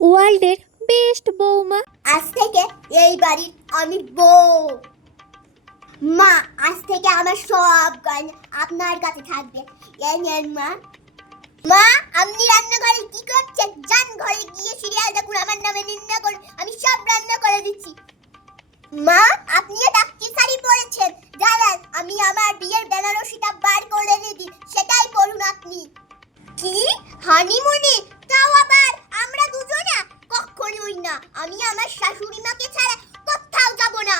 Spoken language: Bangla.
ওয়ার্ল্ডের বেস্ট বৌমা। আজ থেকে এই বাড়ির আমি বউ। মা, আজ থেকে আমার সব গয়না আপনার কাছে থাকবে। এই নেন মা। মা, আপনি রান্নাঘরে কি করছেন? যান ঘরে গিয়ে সিরিয়াল দেখুন, আমার নামে নিন্দা করুন, আমি সব রান্না করে দিচ্ছি। মা, আপনি এটা কি শাড়ি পরেছেন? জানেন আমি আমার বিয়ের বেনারসিটা বার করে দিই, সেটাই পরুন আপনি। কি হানিমুনে? তাও আবার আমরা দুজনা? কখনোই না, আমি আমার শাশুড়ি মাকে ছাড়া কোথাও যাব না।